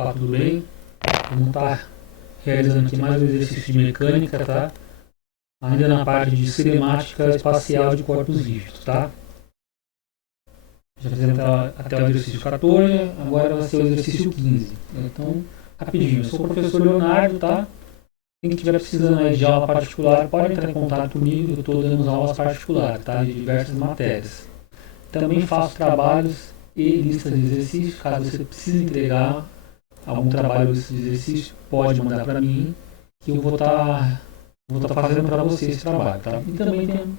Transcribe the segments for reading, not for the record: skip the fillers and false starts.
Opa, tudo bem? Vamos estar realizando aqui mais um exercício de mecânica, tá? Ainda na parte de cinemática espacial de corpos rígidos, tá? Já fizemos até o exercício 14, agora vai ser o exercício 15. Então, rapidinho, eu sou o professor Leonardo, tá? Quem estiver precisando aí de aula particular, pode entrar em contato comigo, eu estou dando aulas particulares, tá? De diversas matérias. Também faço trabalhos e listas de exercícios, caso você precise entregar algum trabalho desse exercício, pode mandar para mim, que eu vou tá fazendo para você esse trabalho, tá? E também tem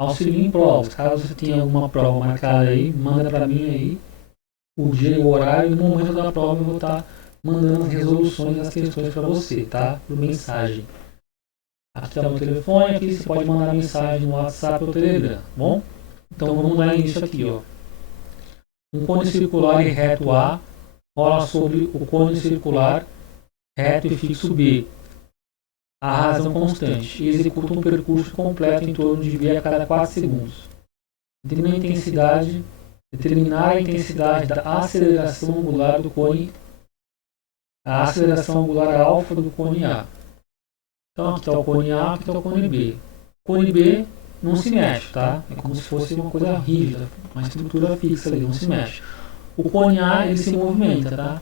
auxílio em provas, caso você tenha alguma prova marcada aí, manda para mim aí o dia e o horário, e no momento da prova eu vou estar mandando as resoluções das questões para você, tá? Por mensagem. Aqui está meu telefone, aqui você pode mandar mensagem no WhatsApp ou Telegram, tá bom? Então vamos dar início aqui, ó. Um cone circular e reto A rola sobre o cone circular reto e fixo B, a razão constante, e executa um percurso completo em torno de V a cada 4 segundos. Determinar a intensidade da aceleração angular do cone, a aceleração angular alfa do cone A. Então aqui está o cone A, aqui está o cone B. O cone B não se mexe, tá? É como se fosse uma coisa rígida, uma estrutura fixa ali, não se mexe. O cone A ele se movimenta, tá?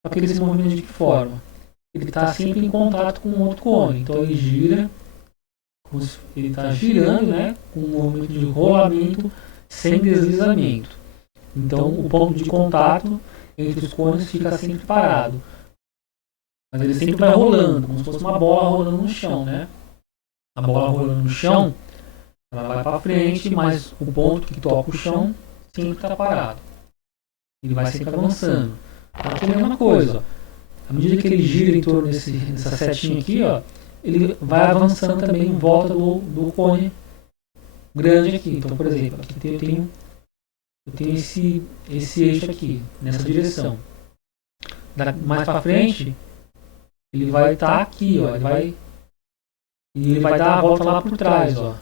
Só que ele se movimenta de que forma? Ele está sempre em contato com outro cone, então ele gira, ele está girando, né, com um movimento de rolamento sem deslizamento. Então o ponto de contato entre os cones fica sempre parado, mas ele sempre vai rolando, como se fosse uma bola rolando no chão, né? A bola rolando no chão, ela vai para frente, mas o ponto que toca o chão sempre está parado. Ele vai sempre avançando. Aqui é a mesma coisa, ó. À medida que ele gira em torno dessa setinha aqui, ó, ele vai avançando também em volta do cone grande aqui. Então, por exemplo, aqui eu tenho esse eixo aqui, nessa direção. Mais para frente, ele vai estar aqui, ó, ele vai dar a volta lá por trás, ó.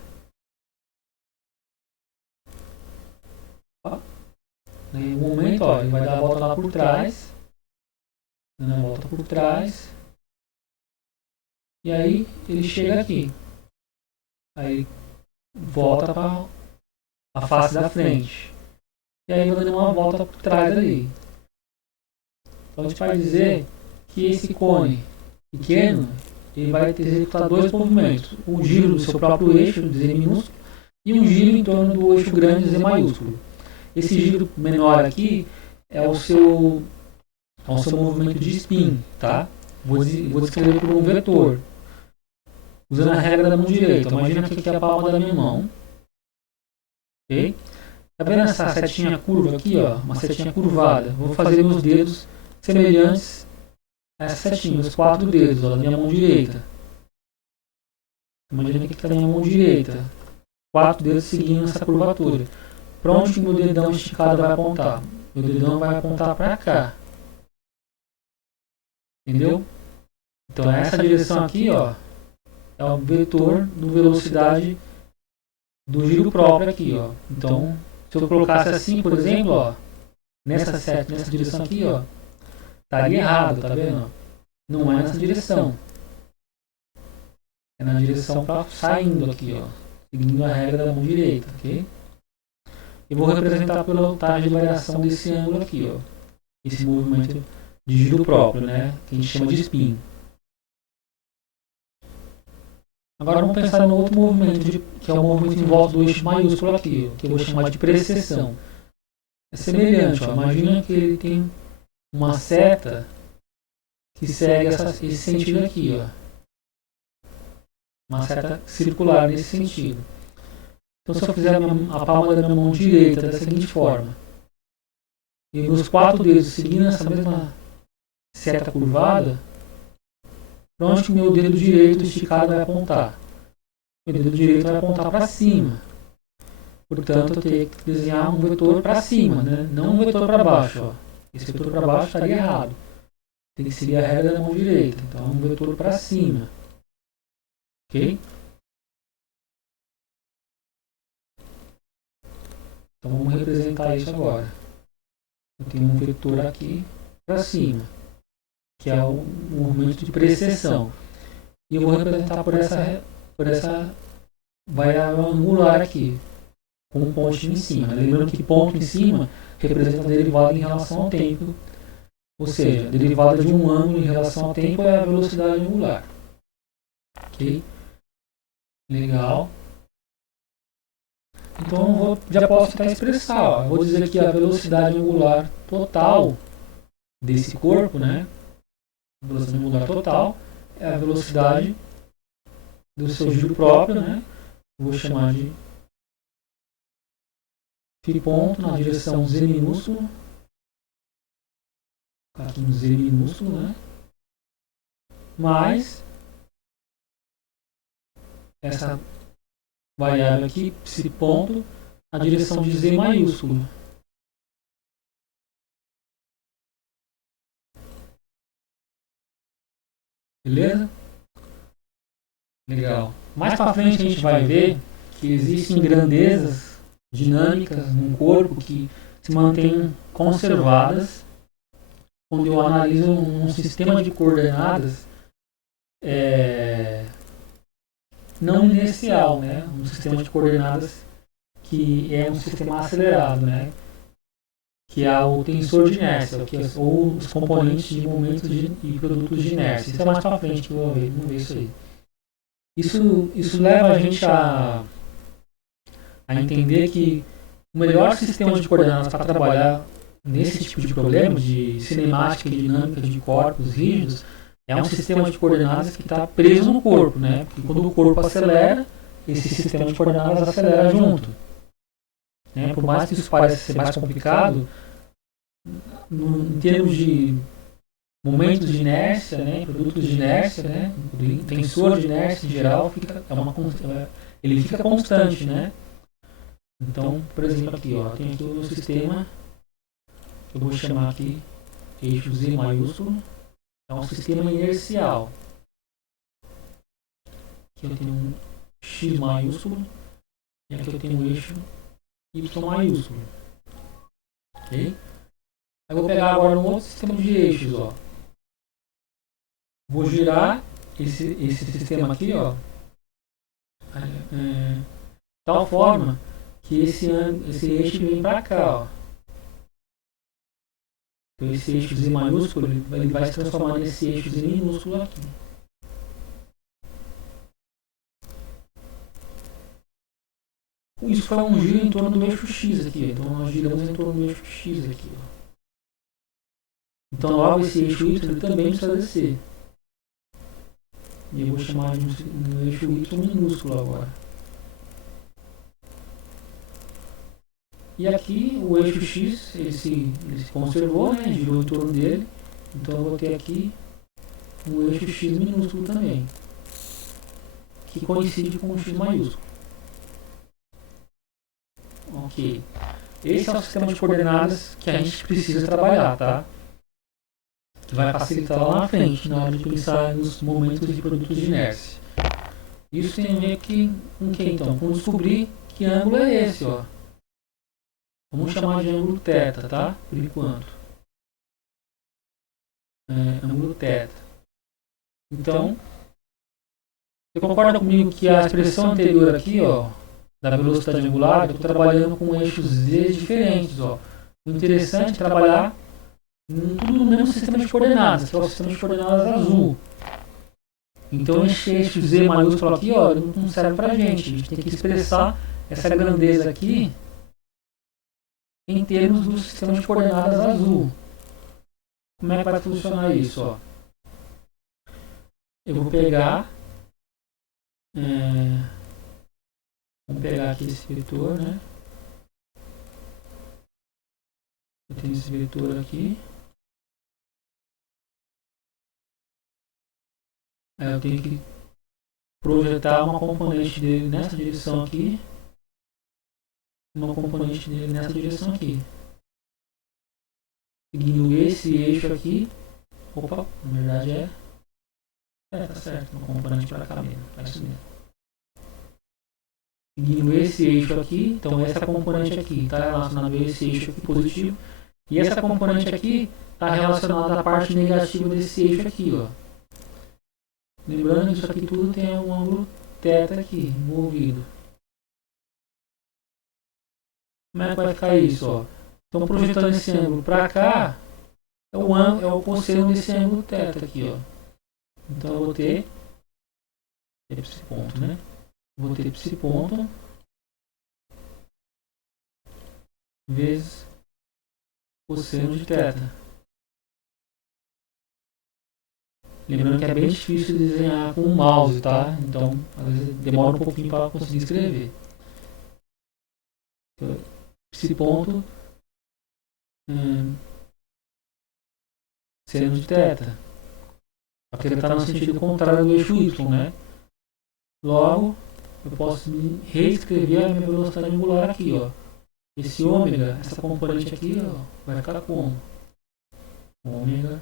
Em um momento, ó, ele vai dar a volta lá por trás, dando a volta por trás, e aí ele chega aqui. Aí volta para a face da frente. E aí vai dando uma volta por trás ali. Então a gente vai dizer que esse cone pequeno ele vai executar dois movimentos: um giro do seu próprio eixo, Z minúsculo, e um giro em torno do eixo grande, Z maiúsculo. Esse giro menor aqui é o seu movimento de spin, tá? Vou descrever por um vetor, usando a regra da mão direita. Imagina que aqui é a palma da minha mão, ok? Tá vendo essa setinha curva aqui, ó? Uma setinha curvada. Vou fazer meus dedos semelhantes a essa setinha, os 4 dedos, ó, da minha mão direita. Imagina que está na minha mão direita. 4 dedos seguindo essa curvatura. Para onde que meu dedão esticado vai apontar? Meu dedão vai apontar para cá. Entendeu? Então essa direção aqui, ó, é o vetor do velocidade do giro próprio aqui, ó. Então, se eu colocasse assim, por exemplo, ó, nessa direção aqui, ó, estaria errado, tá vendo? Não é nessa direção. É na direção para saindo aqui, ó, seguindo a regra da mão direita, ok? E vou representar pela voltagem de variação desse ângulo aqui, ó, esse movimento de giro próprio, né, que a gente chama de spin. Agora vamos pensar no outro movimento, que é o movimento em volta do eixo maiúsculo aqui, ó, que eu vou chamar de precessão. É semelhante, ó, imagina que ele tem uma seta que segue esse sentido aqui, ó. Uma seta circular nesse sentido. Então se eu fizer a palma da minha mão direita da seguinte forma, e meus 4 dedos seguindo essa mesma seta curvada, para onde que meu dedo direito esticado vai apontar? Meu dedo direito vai apontar para cima. Portanto, eu teria que desenhar um vetor para cima, né? Não um vetor para baixo. Ó. Esse vetor para baixo estaria errado. Tem que seguir a regra da mão direita. Então, um vetor para cima. Ok? Então, vamos representar isso agora. Eu tenho um vetor aqui para cima, que é o movimento de precessão. E eu vou representar por essa variável angular aqui, com um pontinho em cima. Lembrando que ponto em cima representa a derivada em relação ao tempo, ou seja, a derivada de um ângulo em relação ao tempo é a velocidade angular. Ok? Legal. Então já posso tentar expressar. Ó. Vou dizer que a velocidade angular total desse corpo, né? A velocidade angular total é a velocidade do seu giro próprio, né? Vou chamar de φ ponto na direção z minúsculo. Aqui um z minúsculo, né? Mais essa variável aqui, psi ponto, na direção de z maiúsculo. Beleza? Legal. Mais para frente a gente vai ver que existem grandezas dinâmicas num corpo que se mantêm conservadas quando eu analiso um sistema de coordenadas não inercial, né? Um sistema de coordenadas que é um sistema acelerado, né? Que é o tensor de inércia, ou os componentes de momentos e produtos de inércia. Isso é mais para frente que eu vou ver, vamos ver isso aí. Isso leva a gente a entender que o melhor sistema de coordenadas para trabalhar nesse tipo de problema, de cinemática e dinâmica de corpos rígidos, é um sistema de coordenadas que está preso no corpo, né? Porque quando o corpo acelera, esse sistema de coordenadas acelera junto. Né? Por mais que isso pareça ser mais complicado, em termos de momentos de inércia, né? Produtos de inércia, né? O tensor de inércia em geral ele fica constante, né? Então, por exemplo, aqui, ó, tem aqui o sistema que eu vou chamar aqui eixo Z maiúsculo. É um sistema inercial. Aqui eu tenho um X maiúsculo e aqui eu tenho um eixo Y maiúsculo. Ok? Eu vou pegar agora um outro sistema de eixos, ó. Vou girar esse sistema aqui, ó, tal forma que esse eixo vem para cá, ó. Então esse eixo Z maiúsculo ele vai se transformar nesse eixo Z minúsculo aqui. Isso foi um giro em torno do eixo X aqui. Então nós giramos em torno do eixo X aqui. Ó. Então logo esse eixo Y ele também precisa descer. E eu vou chamar de um eixo Y minúsculo agora. E aqui o eixo X ele se conservou, né? Girou em torno dele. Então eu vou ter aqui um eixo X minúsculo também, que coincide com o X maiúsculo. Ok. Esse é o sistema de coordenadas que a gente precisa trabalhar, tá? Que vai facilitar lá na frente, na hora de pensar nos momentos de produtos de inércia. Isso tem a ver com o que então? Com descobrir que ângulo é esse, ó. Vamos chamar de ângulo θ, tá? Por enquanto. Ângulo θ. Então, você concorda comigo que a expressão anterior aqui, ó, da velocidade angular, eu estou trabalhando com eixos Z diferentes, ó. O interessante é trabalhar tudo no mesmo sistema de coordenadas, que é o sistema de coordenadas azul. Então esse eixo Z maiúsculo aqui, ó, não serve pra gente. A gente tem que expressar essa grandeza aqui em termos do sistema de coordenadas azul. Como é que vai funcionar isso? Ó? Eu vou pegar... vamos pegar aqui esse vetor, né? Eu tenho esse vetor aqui. Aí eu tenho que projetar uma componente dele nessa direção aqui. Uma componente dele nessa direção aqui. Seguindo esse eixo aqui. Opa, na verdade tá certo. Uma componente para cá mesmo. É isso mesmo. Seguindo esse eixo aqui. Então essa componente aqui está relacionada a esse eixo aqui positivo. E essa componente aqui está relacionada à parte negativa desse eixo aqui, ó. Lembrando que isso aqui tudo tem um ângulo θ aqui envolvido. Como é que vai ficar isso, ó? Então, projetando esse ângulo para cá, é o cosseno desse ângulo θ aqui, ó. Então, eu vou ter esse ponto, né? Vou ter esse ponto vezes cosseno de θ. Lembrando que é bem difícil desenhar com o mouse, tá? Então, às vezes demora um pouquinho para conseguir escrever. Então, esse ponto seno de θ. Porque ele está no sentido contrário do eixo y, né? Logo, eu posso reescrever a minha velocidade angular aqui, ó. Esse ômega, essa componente aqui, ó, vai ficar como? Ômega,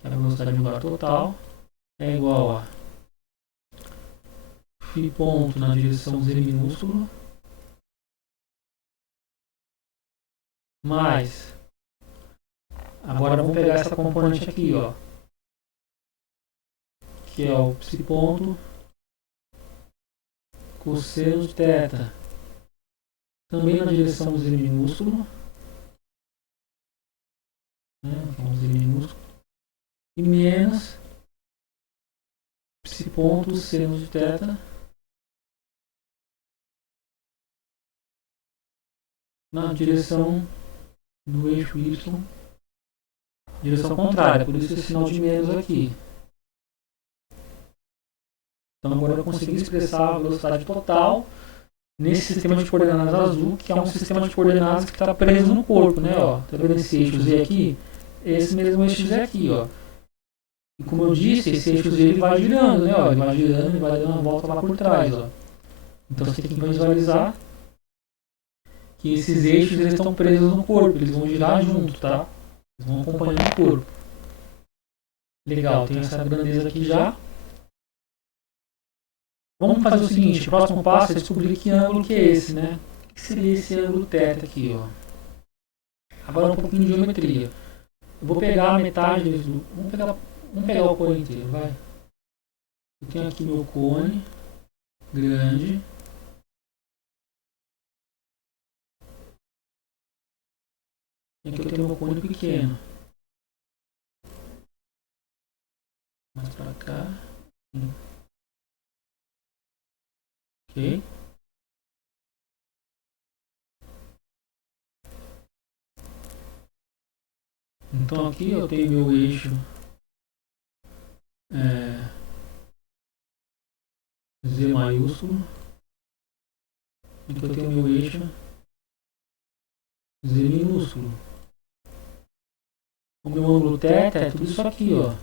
que é a velocidade angular total, é igual a φ ponto na direção z minúsculo mais, agora vamos pegar essa componente aqui, ó, que é o psi ponto cosseno de θ, também na direção z minúsculo, né, z minúsculo, e menos psi ponto seno de θ na direção do eixo y, direção contrária, por isso esse sinal de menos aqui. Então agora eu consegui expressar a velocidade total nesse sistema de coordenadas azul, que é um sistema de coordenadas que está preso no corpo, né? Ó, tá vendo esse eixo Z aqui? Esse mesmo eixo Z aqui, ó. E como eu disse, esse eixo Z ele vai girando, né? Ó, ele vai girando e vai dando uma volta lá por trás, ó. Então você tem que visualizar que esses eixos eles estão presos no corpo, eles vão girar junto, tá? Eles vão acompanhando o corpo. Legal, tem essa grandeza aqui já. Vamos fazer o seguinte, o próximo passo é descobrir que ângulo que é esse, né? O que seria esse ângulo θ aqui, ó? Agora um pouquinho de geometria. Eu vou pegar a metade do... Vamos pegar o cone inteiro, vai. Eu tenho aqui meu cone grande. E aqui eu tenho meu cone pequeno. Mais pra cá. Ok. Então aqui eu tenho meu eixo Z maiúsculo. Aqui eu tenho meu eixo Z minúsculo. O meu ângulo θ é tudo isso aqui, ó.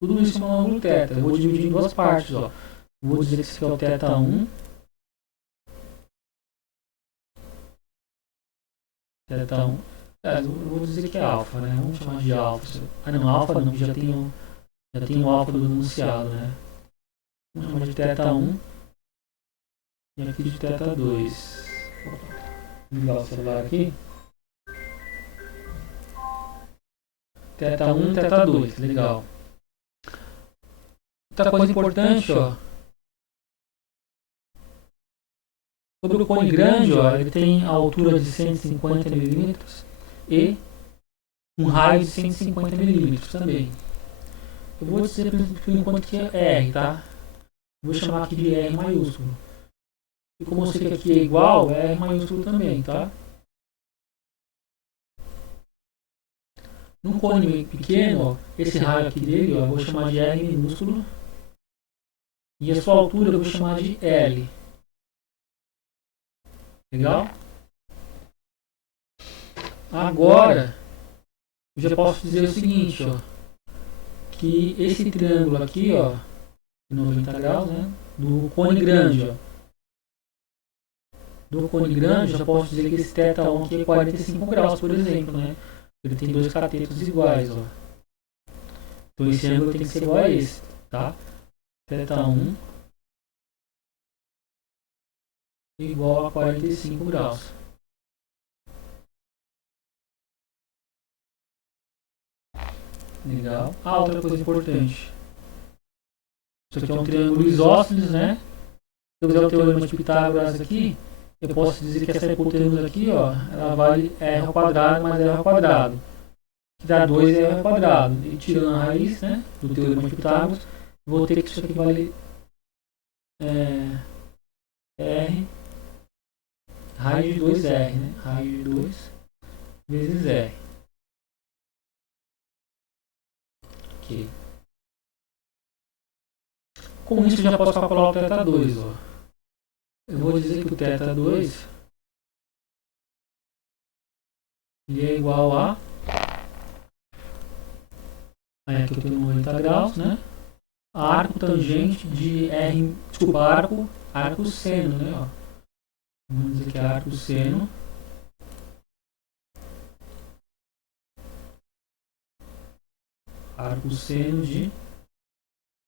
Tudo isso é um ângulo θ. Eu vou dividir em duas partes, ó. Vou dizer que esse aqui é o θ1. θ1. Eu vou dizer que é alfa, né? Vamos chamar de alfa. Ah não, alfa não, já tem o alfa do enunciado, né? Vamos chamar de θ1 e aqui de θ2. Vou ligar o celular aqui. θ1 e θ2, legal. Outra coisa importante, ó. Sobre o cone grande, ó, ele tem a altura de 150 mm e um raio de 150 mm também. Eu vou dizer por enquanto que é R, tá? Vou chamar aqui de R maiúsculo. E como eu sei que aqui é igual, é R maiúsculo também, tá? Num cone pequeno, ó, esse raio aqui dele, ó, eu vou chamar de R minúsculo. E a sua altura eu vou chamar de L. Legal? Agora, eu já posso dizer o seguinte, ó. Que esse triângulo aqui, ó, de 90 graus, né? Do cone grande, ó. Do cone grande, eu já posso dizer que esse θ1 aqui é 45 graus, por exemplo, né? Ele tem dois catetos iguais, ó. Então esse ângulo tem que ser igual a esse, tá? θ1 igual a 45 graus. Legal. Ah, outra coisa importante. Isso aqui é um triângulo isósceles, né? Se eu fizer o teorema de Pitágoras aqui, eu posso dizer que essa hipotenusa aqui, ó, ela vale r ao quadrado mais r ao quadrado, que dá 2r ao quadrado. E tirando a raiz, né, do teorema de Pitágoras, vou ter que isso aqui vale r raiz de 2r, né? Raiz de 2 vezes r. Ok. Com isso, eu já posso calcular o θ2, ó. Eu vou dizer que o θ2 ele é igual a... Aí aqui eu tenho 90 graus, né? Arco tangente de R... Desculpa, arco seno, né? Ó. Vamos dizer que é arco seno. Arco seno de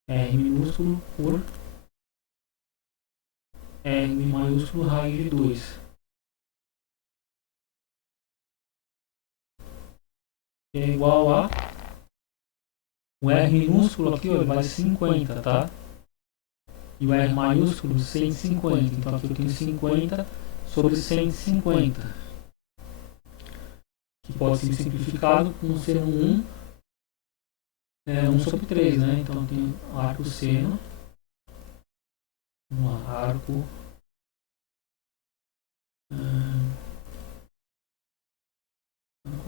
R minúsculo por R maiúsculo raiz de 2. Que é igual a... O R minúsculo aqui, ó, ele vale 50, tá? E o R maiúsculo 150. Então aqui eu tenho 50 sobre 150. Que pode ser simplificado com seno 1, 1 sobre 3, né? Então eu tenho arco seno. Vamos lá, arco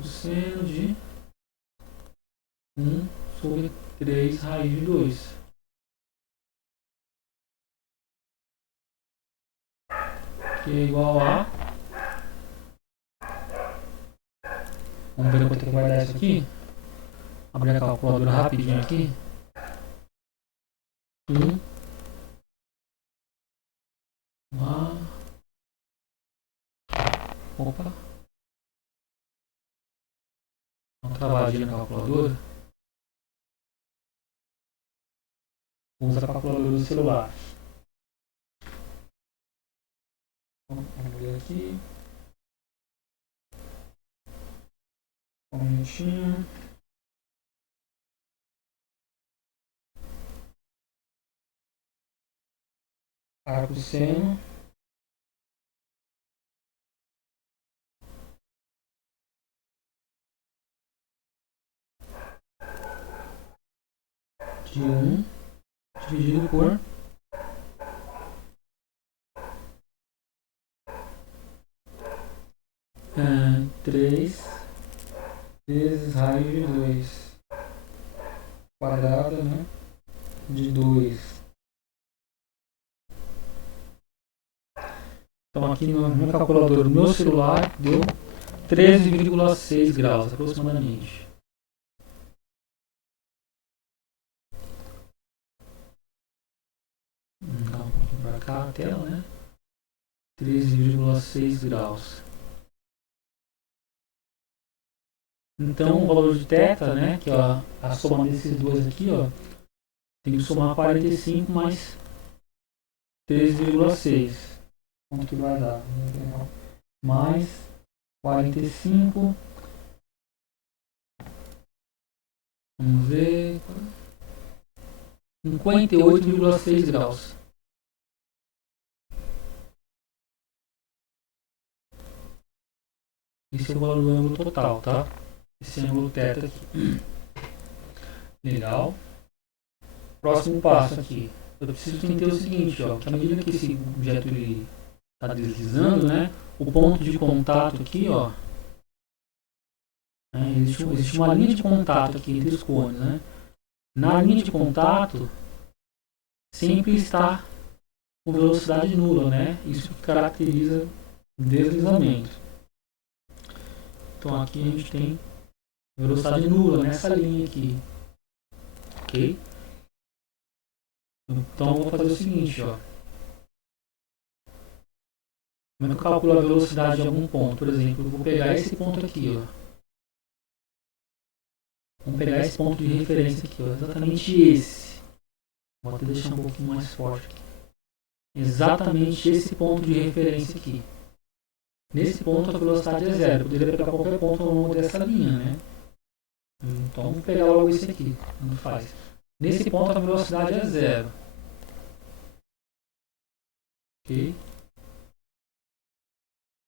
seno de 1 sobre 3 raiz de 2. Que é igual a... Vamos ver quanto que vai dar isso aqui. Abrir a calculadora rapidinho aqui. 1. Opa. Uma travadinha na calculadora. Vamos usar a calculadora do celular. Vamos ver aqui. Um minutinho. Arco seno de 1 dividido por 3 vezes raiz de 2 quadrado, né, de 2. Então aqui no meu calculador, no meu celular, deu 13,6 graus aproximadamente. Vamos dar um pouquinho para cá a tela, né? 13,6 graus. Então o valor de θ, né, que é a soma desses dois aqui, ó, tem que somar 45 mais 13,6. Quanto que vai dar? Mais 45. Vamos ver. 58,6 graus. Esse é o valor do ângulo total, tá? Esse ângulo θ aqui. Legal. Próximo passo aqui. Eu preciso entender o seguinte, ó, que à medida que esse objeto está deslizando, né, o ponto de contato aqui, ó, existe uma linha de contato aqui entre os cones, né? Na linha de contato sempre está com velocidade nula, né? Isso que caracteriza o deslizamento. Então aqui a gente tem velocidade nula nessa linha aqui, ok? Então eu vou fazer o seguinte, ó. Como é que eu calculo a velocidade de algum ponto? Por exemplo, eu vou pegar esse ponto aqui, ó. Vamos pegar esse ponto de referência aqui, ó. Exatamente esse. Vou até deixar um pouquinho mais forte aqui. Exatamente esse ponto de referência aqui. Nesse ponto a velocidade é zero. Eu poderia pegar qualquer ponto ao longo dessa linha, né? Então vamos pegar logo esse aqui, não faz. Nesse ponto a velocidade é 0. Ok?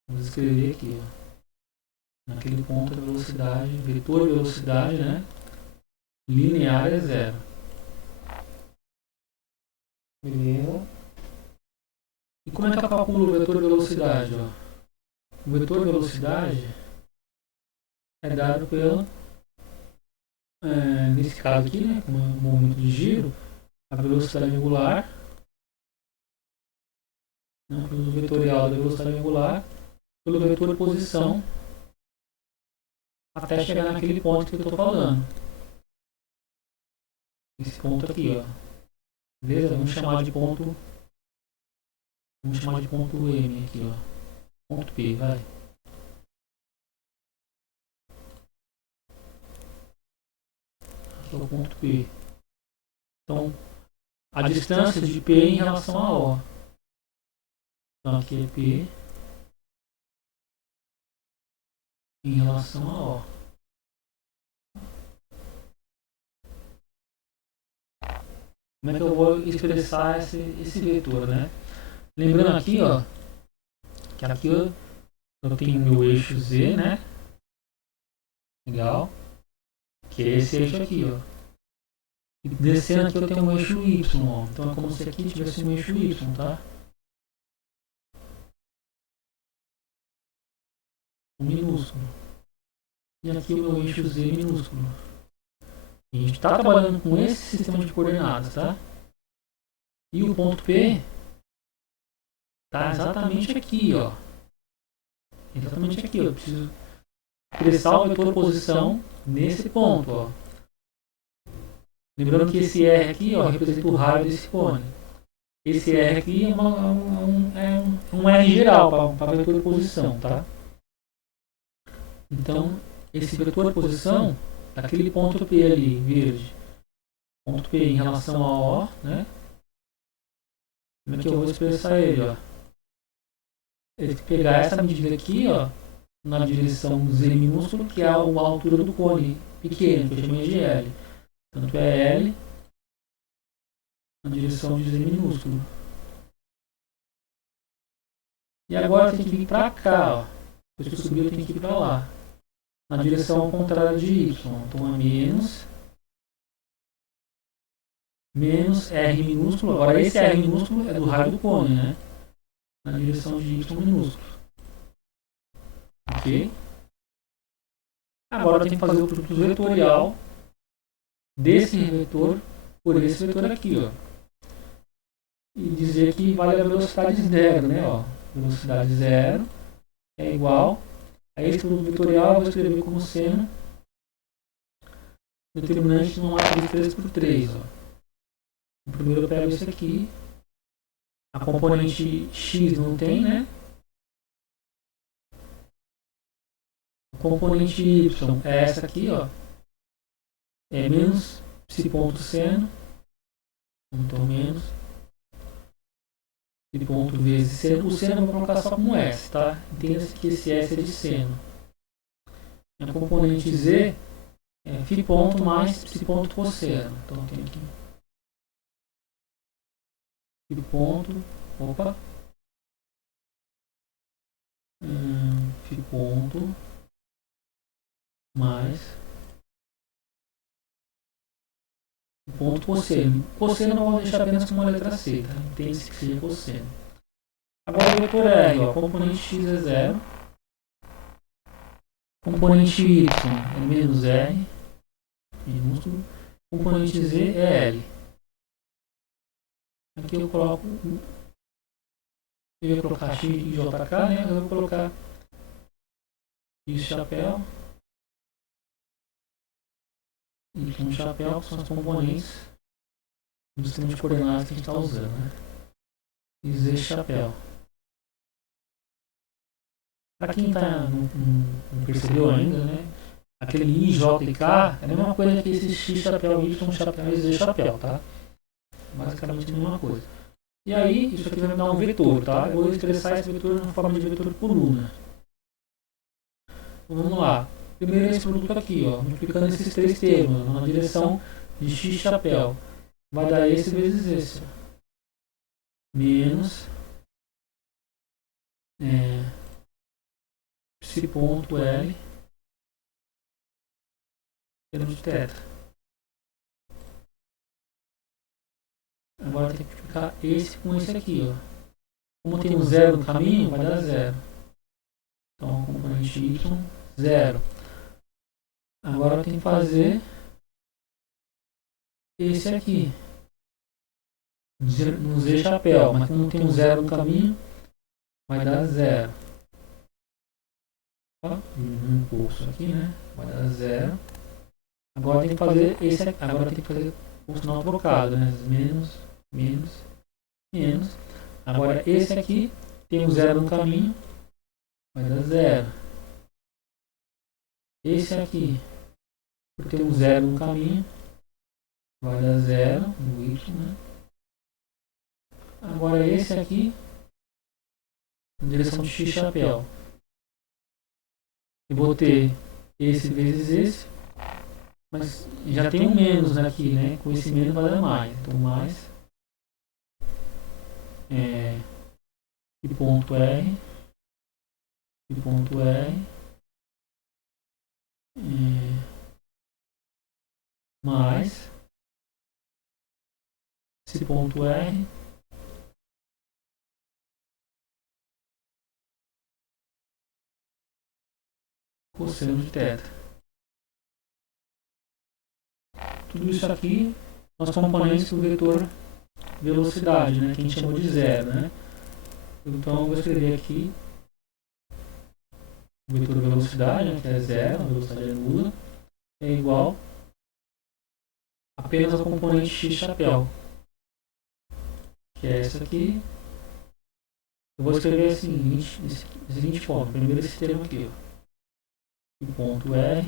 Vamos escrever aqui, ó. Naquele ponto a velocidade, vetor velocidade, né? Linear é 0. Beleza. E como é que eu calculo o vetor velocidade? Ó? O vetor velocidade é dado pelo, nesse caso aqui, né, como é um movimento de giro, a velocidade angular, né, pelo vetorial da velocidade angular, pelo vetor posição, até chegar naquele ponto que eu estou falando. Esse ponto aqui, ó. Beleza? Vamos chamar de ponto M aqui, ó. Ponto P, vai. Aqui é o ponto P. Então, a distância de P em relação a O. Então, aqui é P em relação a O. Como é que eu vou expressar esse vetor, né? Lembrando aqui, ó, que aqui eu tenho o meu eixo Z, né? Legal. Que é esse eixo aqui, ó. E descendo aqui eu tenho um eixo Y, ó. Então é como se aqui tivesse um eixo Y, tá? Um minúsculo. E aqui o meu eixo Z minúsculo. A gente está trabalhando com esse sistema de coordenadas, tá? E o ponto P está exatamente aqui, ó. Exatamente aqui, ó. Eu preciso expressar o vetor posição nesse ponto, ó. Lembrando que esse R aqui, ó, representa o raio desse cone. Esse R aqui é um R geral para vetor posição, tá? Então, esse vetor posição, daquele ponto P ali, verde, ponto P em relação a O, né? Como é que eu vou expressar ele, ó? Ele tem que pegar essa medida aqui, ó, na direção Z minúsculo, que é a altura do cone pequeno, que eu chamei de L. Tanto é L na direção de Z minúsculo. E agora tem que vir para cá, ó. Depois que eu subir, eu tenho que ir para lá. Na direção contrária de Y. Então é menos R minúsculo. Agora esse R minúsculo é do raio do cone, né? Na direção de Y minúsculo. Ok? Agora eu tenho que fazer o produto vetorial desse vetor por esse vetor aqui, ó. E dizer que vale a velocidade zero, né? Ó. Velocidade zero é igual a esse produto vetorial, eu vou escrever como seno determinante de uma matriz 3×3. Ó. Primeiro eu pego esse aqui. A componente x não tem, né? A componente y é essa aqui, ó. É menos psi ponto seno. Então menos psi ponto vezes seno. O seno eu vou colocar só como S, tá? Entenda-se que esse S é de seno. A componente z é φ ponto mais psi ponto cosseno. Então tem aqui φ ponto, opa, φ ponto mais ponto cosseno. Cosseno eu vou deixar apenas com uma letra C, tá? Entende-se que seja cosseno. Agora o vetor R, ó, componente x é 0, componente y é menos R, minúsculo, componente z é L. Aqui eu coloco, eu ia colocar x e jk, né? Eu vou colocar x chapéu y chapéu, que são os componentes do sistema de coordenadas que a gente está usando, né? E z chapéu. Para quem não percebeu ainda, né? Aquele I, J e K é a mesma coisa que esse X chapéu, Y chapéu e Z chapéu, tá? Basicamente a mesma coisa. E aí, isso aqui vai me dar um vetor, tá? Eu vou expressar esse vetor na forma de vetor coluna. Então, vamos lá. Primeiro esse produto aqui, ó, multiplicando esses três termos na direção de x chapéu. Vai dar esse vezes esse. Ó. Menos psi ponto L termos de teta. Agora tem que multiplicar esse com esse aqui, ó. Como tem um zero no caminho, vai dar zero. Então, componente y, zero. Agora tem que fazer esse aqui. No Z chapéu, mas como tem um zero no caminho, vai dar zero. Um pouco aqui, né? Vai dar zero. Agora tem que fazer esse aqui. Agora tem que fazer o sinal trocado, né? Menos, menos, menos. Agora esse aqui tem um zero no caminho, vai dar zero. Esse aqui, por ter um zero no caminho, vai dar zero no y, né? Agora esse aqui, na direção de x chapéu. Eu vou ter esse vezes esse, mas já tem um menos aqui, né? Com esse menos vai dar mais. Então mais e ponto R, e ponto R, mais esse ponto R, cosseno de teta. Tudo isso aqui são os componentes do vetor velocidade, né, que a gente chamou de zero, né? Então eu vou escrever aqui o vetor velocidade, né, que é zero, a velocidade é nula, é igual apenas ao componente x chapéu, que é essa aqui. Eu vou escrever assim, da seguinte forma: primeiro esse termo aqui, ó, e ponto R,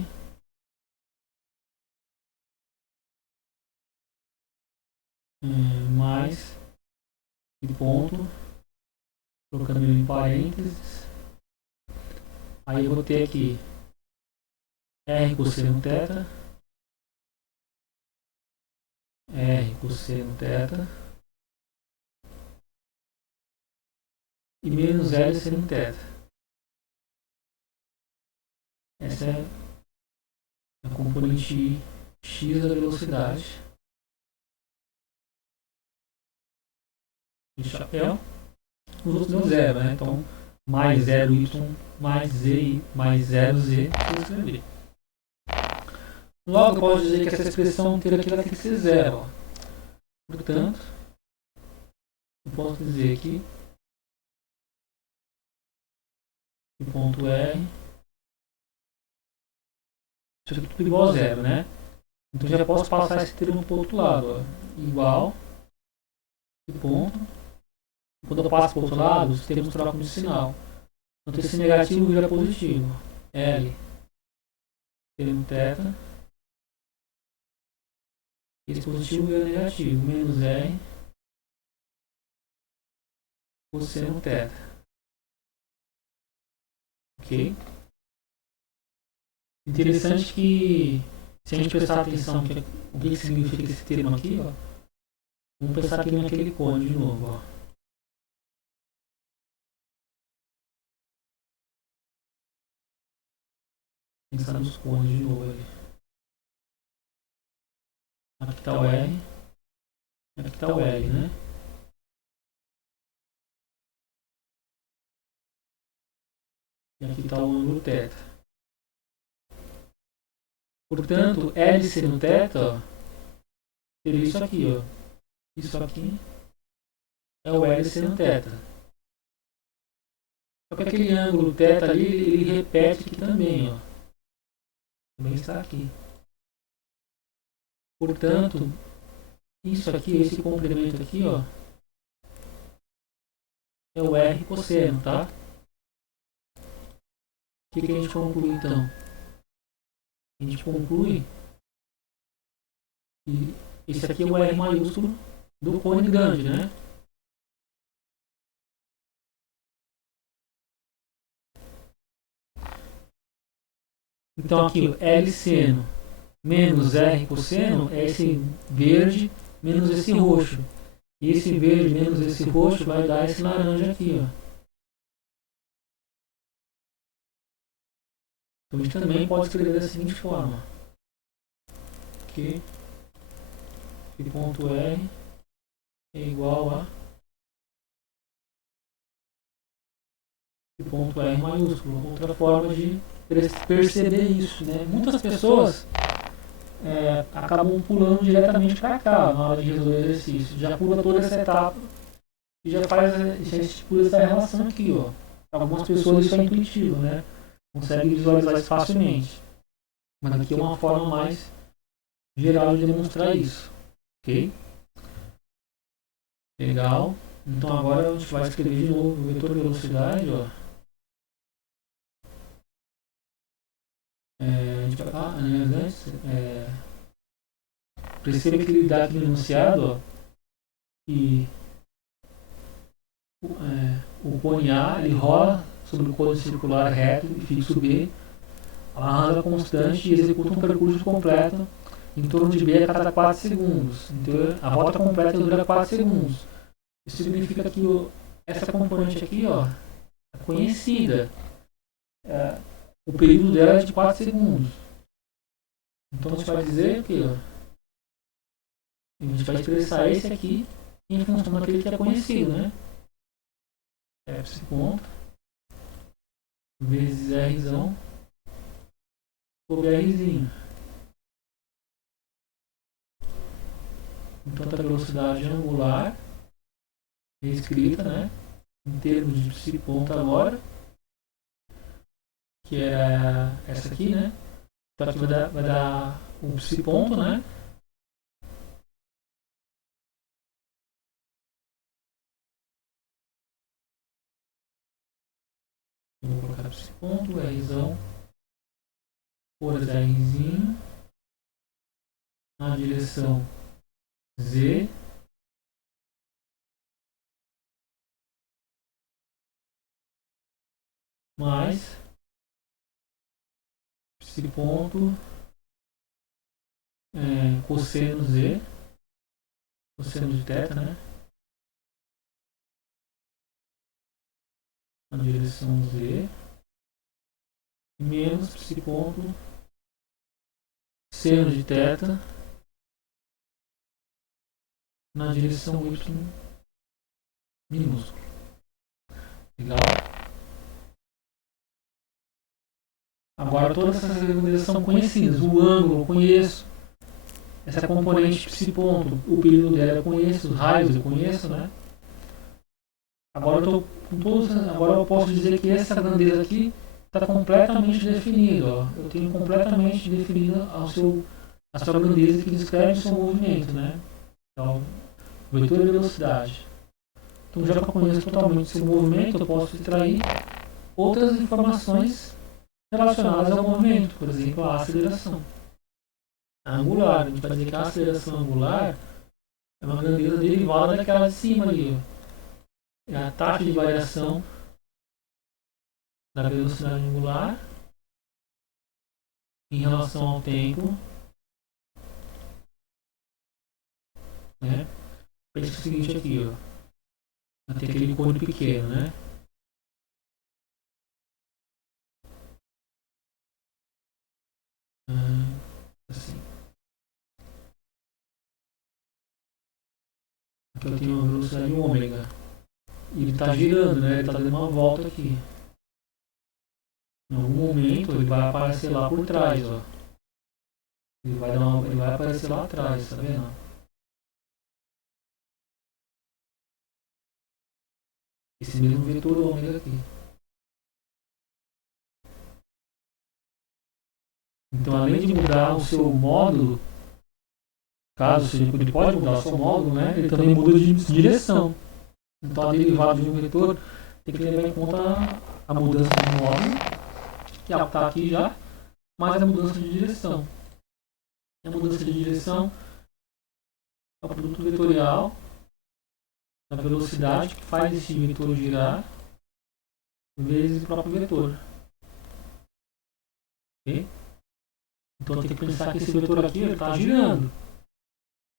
mais e ponto, colocando ele em parênteses. Aí eu vou ter aqui R cosseno teta, R cosseno teta, e menos L seno teta. Essa é a componente x da velocidade de chapéu. Os outros dão zero, né? Então, mais 0y, mais z, mais 0z, eu escrever. Logo, eu posso dizer que essa expressão inteira aqui vai ter que ser zero. Ó. Portanto, eu posso dizer que o ponto R, isso aqui tudo igual a zero, né? Então já posso passar esse termo para o outro lado. Ó. Igual, e ponto. Quando eu passo para o outro lado, os termos trocam de sinal. Então esse negativo vira positivo. L, termo teta. Esse positivo vira negativo. Menos R, cosseno teta. Ok? Interessante que, se a gente prestar atenção o que significa esse termo aqui, ó, vamos pensar aqui naquele cone de novo. Ó. Pensar nos cones de novo ali. Aqui está o R, aqui está o L, né? E aqui está o ângulo θ. Portanto, L seno θ, ó, seria isso aqui, ó. Isso aqui é o L seno θ. Só que aquele ângulo θ ali, ele repete aqui também, ó. Também está aqui. Portanto, isso aqui, esse complemento aqui, ó, é o R cosseno, tá? O que a gente conclui então? A gente conclui que esse aqui é o R maiúsculo do cone grande, né? Então aqui, ó, L seno menos R cosseno é esse verde menos esse roxo. E esse verde menos esse roxo vai dar esse laranja aqui, ó. Então a gente também pode escrever da seguinte forma. Que ponto R é igual a ponto R maiúsculo. Outra forma de perceber isso, né? Muitas pessoas acabam pulando diretamente para cá na hora de resolver o exercício. Já pula toda essa etapa e já estipula essa relação aqui, ó. Para algumas pessoas isso é intuitivo, né? Consegue visualizar isso facilmente. Mas aqui é uma forma mais geral de demonstrar isso. Ok? Legal. Então agora a gente vai escrever de novo o vetor velocidade, ó. A gente vai perceba que ele dá aqui no enunciado, ó, que o cone A ele rola sobre o cone circular reto e fixo B, arrasa constante e executa um percurso completo em torno de B a cada 4 segundos. Então a rota completa dura 4 segundos. Isso significa que essa componente aqui, ó, é conhecida. O período dela é de 4 segundos. Então a gente vai dizer que a gente vai expressar esse aqui em função daquele que é conhecido, né? Esse ponto vezes Rzão sobre Rzinho. Então a velocidade angular reescrita, né? Em termos de psi ponto agora, que é essa aqui, né? Então aqui vai dar o psi ponto, né? Eu vou colocar psi ponto, Rzão por Rzinho na direção Z mais psi ponto cosseno Z, cosseno de θ, né? Na direção Z menos psi ponto seno de θ na direção Y minúsculo. Legal? Agora todas essas grandezas são conhecidas. O ângulo eu conheço. Essa componente psi ponto, o período dela eu conheço. Os raios eu conheço, né? Agora eu posso dizer que essa grandeza aqui está completamente definida. Ó. Eu tenho completamente definida a sua grandeza que descreve o seu movimento, né? Então, vetor e velocidade. Então, já que eu conheço totalmente esse movimento, eu posso extrair outras informações relacionadas ao movimento, por exemplo, a aceleração. A angular, a gente vai dizer que a aceleração angular é uma grandeza derivada daquela de cima ali. Ó. É a taxa de variação da velocidade angular em relação ao tempo, né? Pensa o seguinte aqui, ó. Vai ter aquele cone pequeno, né? Assim. Aqui eu tenho uma velocidade ômega. E ele está girando, né? Ele está dando uma volta aqui. Em algum momento ele vai aparecer lá por trás, ó. Ele vai aparecer lá atrás, tá vendo? Esse mesmo vetor ômega aqui. Então, além de mudar o seu módulo, caso ele pode mudar o seu módulo, né? Ele também muda de direção. Então, a derivada de um vetor tem que levar em conta a mudança de módulo, que está aqui já, mais a mudança de direção. E a mudança de direção é o produto vetorial da velocidade que faz esse vetor girar vezes o próprio vetor. Ok? Então tem que pensar que esse vetor aqui está girando.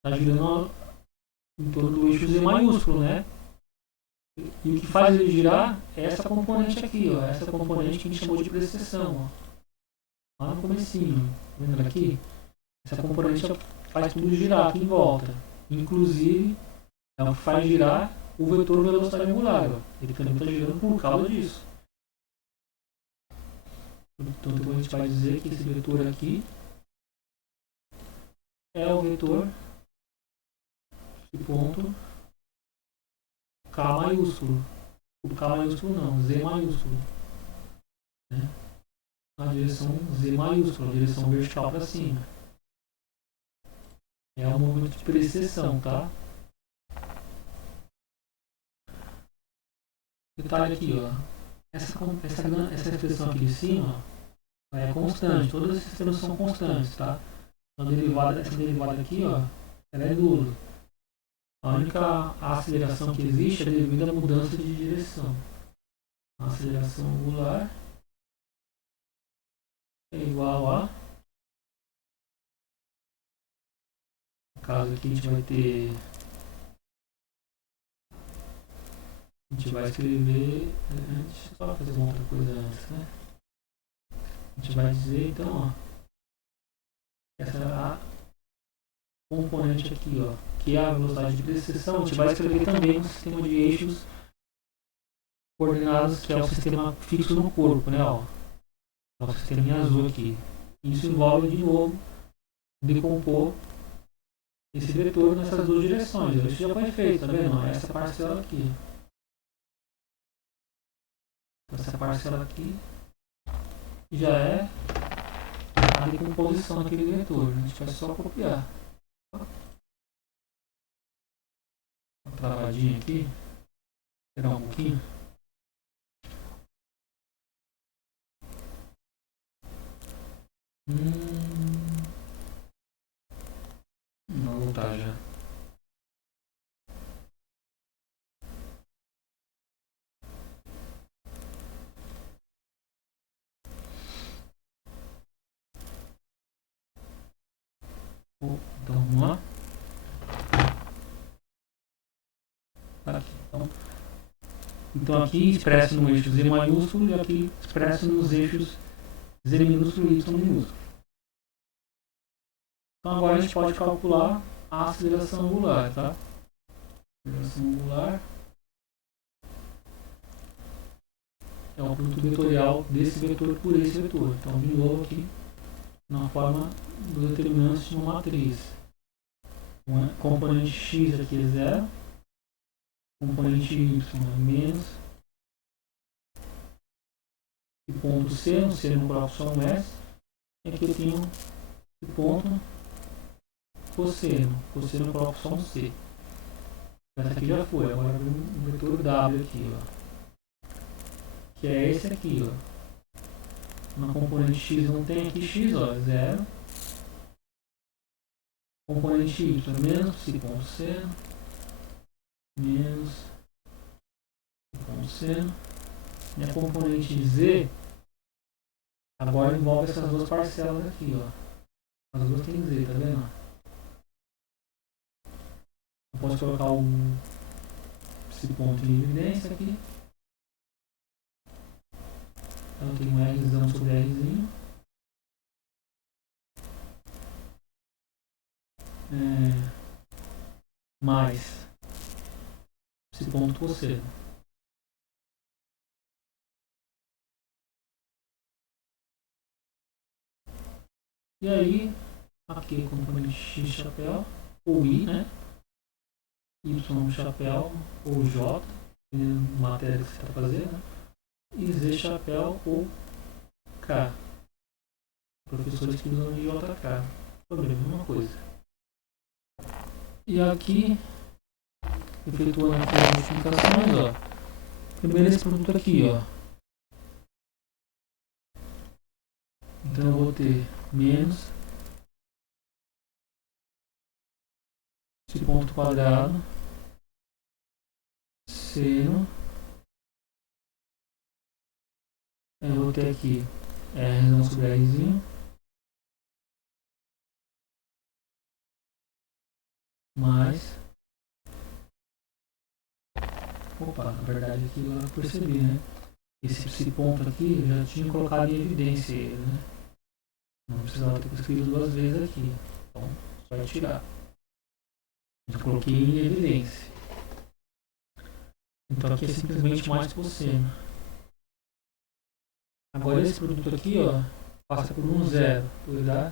Está girando em torno do eixo Z maiúsculo, né? E o que faz ele girar é essa componente aqui, ó. Essa componente que a gente chamou de precessão, ó. Lá no comecinho, tá vendo ela aqui? Essa componente faz tudo girar aqui em volta. Inclusive, é o que faz girar o vetor velocidade angular, ó. Ele também está girando por causa disso. Então depois a gente vai dizer que esse vetor aqui é o vetor de ponto K maiúsculo. O K maiúsculo não, Z maiúsculo. Né? Na direção Z maiúsculo, a direção vertical para cima. É o movimento de precessão, tá? Detalhe aqui, ó. Essa expressão aqui de cima é constante, todas essas expressões são constantes, tá? Essa derivada aqui, ó, ela é nula. A única aceleração que existe é devido à mudança de direção. A aceleração angular é igual a... No caso aqui a gente vai ter... A gente vai escrever... Deixa eu só fazer uma outra coisa antes, né? A gente vai dizer, então, ó... Essa é a componente aqui, ó, que é a velocidade de precessão. A gente vai escrever também um sistema de eixos coordenados, que é o sistema fixo no corpo, né, ó. É o sistema em azul aqui. Isso envolve, de novo, decompor esse vetor nessas duas direções. Isso já foi feito, tá vendo? Essa parcela aqui. Essa parcela aqui já é a decomposição daquele vetor. A gente vai só copiar. Uma travadinha aqui. Esperar um pouquinho. Vou voltar já. Então vamos lá. Aqui, então aqui expresso no eixo Z maiúsculo e aqui expresso nos eixos Z minúsculo e Y minúsculo. Então agora a gente pode calcular a aceleração angular, tá? Aceleração angular é o produto vetorial desse vetor por esse vetor. Então de novo aqui na forma do determinante de uma matriz. O componente x aqui é zero, componente y é menos, e ponto C, no C não coloco só um S, e aqui eu tenho o ponto cosseno eu coloco só um C. Essa aqui já foi, agora vem o vetor W aqui, ó, que é esse aqui, ó. Na componente x não tem aqui x, ó, é zero. Componente y é menos psi ponto seno, menos psi ponto seno. E a componente z agora envolve essas duas parcelas aqui, ó. As duas tem z, tá vendo? Eu posso colocar esse ponto em evidência aqui. Então eu tenho um Rzão sobre Rzinho. Mais esse ponto cosseno. E aí, aqui é componente x chapéu, ou i, né? Y chapéu, ou j, dependendo da matéria que você está fazendo, né? E z chapéu, ou k. Professores que usam de JK. Sobre a mesma coisa. E aqui, efetuando aqui as multiplicações, ó. Primeiro esse produto aqui, ó. Então eu vou ter menos esse ponto quadrado seno. Eu vou ter aqui R não sobre Rzinho mais... Opa, na verdade aqui agora eu percebi, né? Esse ponto aqui eu já tinha colocado em evidência ele, né? Não precisava ter escrito duas vezes aqui. Então, só tirar. Eu coloquei em evidência. Então aqui é simplesmente mais cosseno. Agora esse produto aqui, ó, passa por um zero. Depois dá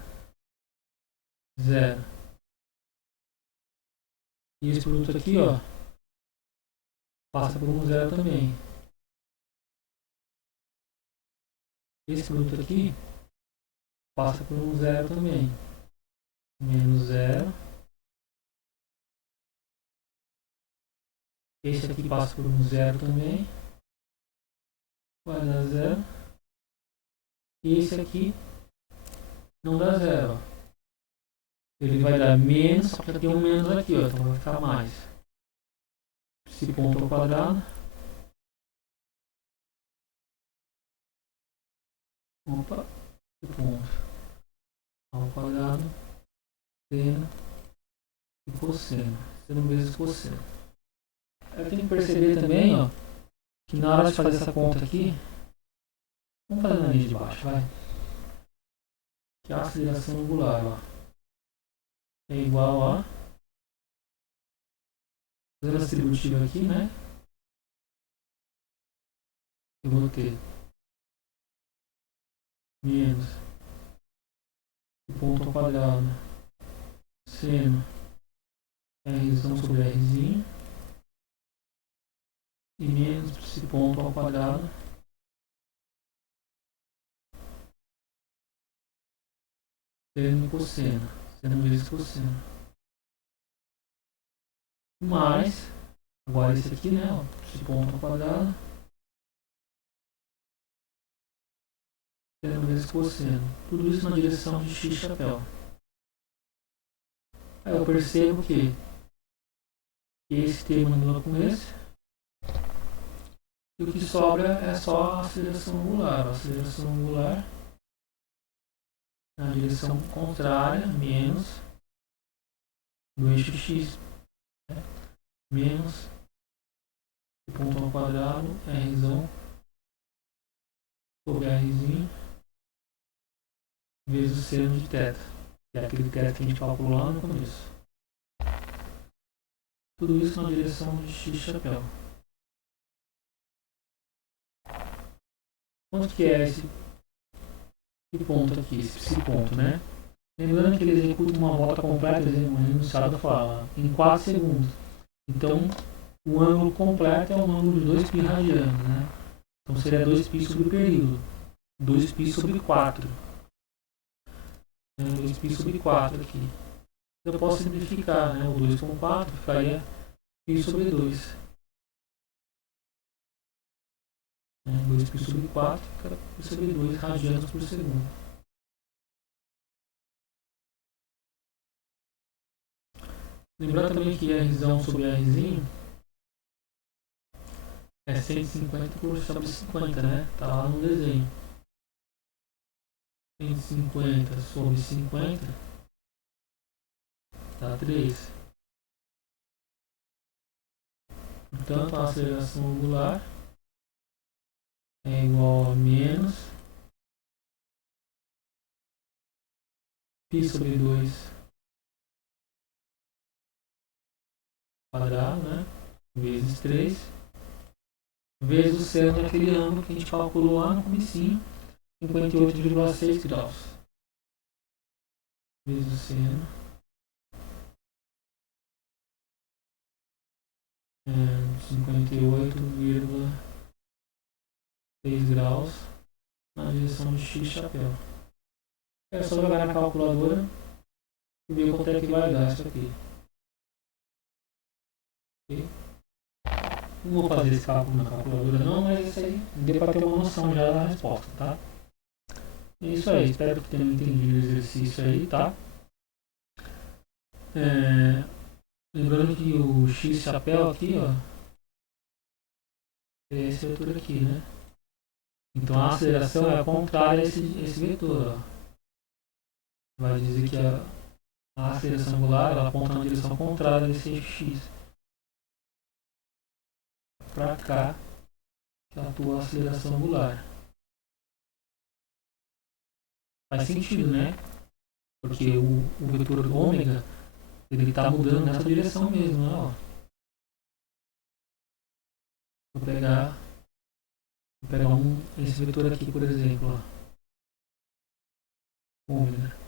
zero. E esse produto aqui, ó, passa por um zero também. Esse produto aqui passa por um zero também. Menos zero. Esse aqui passa por um zero também. Vai dar zero. E esse aqui não dá zero. Ó. Ele vai dar menos, só que tem um menos aqui, ó, então vai ficar mais. Esse ponto ao quadrado. Opa, esse ponto ao quadrado, seno e cosseno. Seno vezes cosseno. Eu tenho que perceber também, ó, que na hora de fazer essa conta aqui, vamos fazer na linha de baixo, vai. Que a aceleração angular, ó, é igual a, fazendo a distributiva aqui, né? Eu vou ter menos o ponto ao quadrado, seno Rzinho sobre Rzinho, e menos esse ponto ao quadrado seno e cosseno, seno vezes cosseno, mais, agora esse aqui, né, ó, esse ponto ao quadrado, seno vezes cosseno, tudo isso na direção de x chapéu. Aí eu percebo que esse termo anula com esse, e o que sobra é só a aceleração angular. A aceleração angular na direção contrária, menos do eixo x, né? Menos o ponto ao quadrado, Rzão sobre Rzinho, vezes o seno de θ, que é aquele θ que a gente calculou lá no começo. Tudo isso na direção de x chapéu. Quanto que é esse ponto aqui, esse ponto, né? Lembrando que ele executa uma volta completa, o enunciado fala, em 4 segundos. Então, o ângulo completo é um ângulo de 2π radianos, né? Então seria 2π sobre o período. 2π sobre 4. 2π sobre 4 aqui. Eu posso simplificar, né? O 2 com 4 ficaria π sobre 2. 2π sobre 4 fica π sobre 2 radianos por segundo. Lembrando também que Rzão sobre Rzinho é 150 por sobre 50, né? Tá lá no desenho. 150 sobre 50 dá 3. Portanto, a aceleração angular é igual a menos π sobre 2 quadrado, né? Vezes 3, vezes o seno daquele ângulo que a gente calculou lá no comecinho, 58,6 graus. Vezes o seno. 58,6 graus na direção de x chapéu. É só jogar na calculadora e ver quanto é que vai dar isso aqui. Okay. Não vou fazer esse cálculo na calculadora não, mas isso aí deu para ter uma noção já da resposta, tá? É isso aí, espero que tenham entendido o exercício aí, tá? Lembrando que o x chapéu aqui, ó, é esse vetor aqui, né? Então a aceleração é contrária a esse vetor, ó. Vai dizer que A aceleração angular ela aponta na direção contrária desse eixo x. Para cá que atua a aceleração angular. Faz sentido, né? Porque o vetor ômega ele está mudando nessa direção mesmo, né? Ó. Vou pegar esse vetor aqui, por exemplo. Ó. Ômega.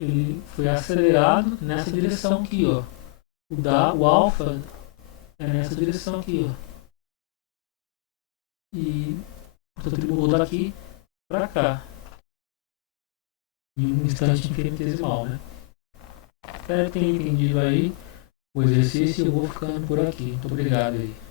Ele foi acelerado nessa direção aqui, ó. O alfa é nessa direção aqui, ó. E portanto ele mudou daqui para cá. Em um instante infinitesimal, né? Espero que tenha entendido aí o exercício e eu vou ficando por aqui. Muito obrigado aí.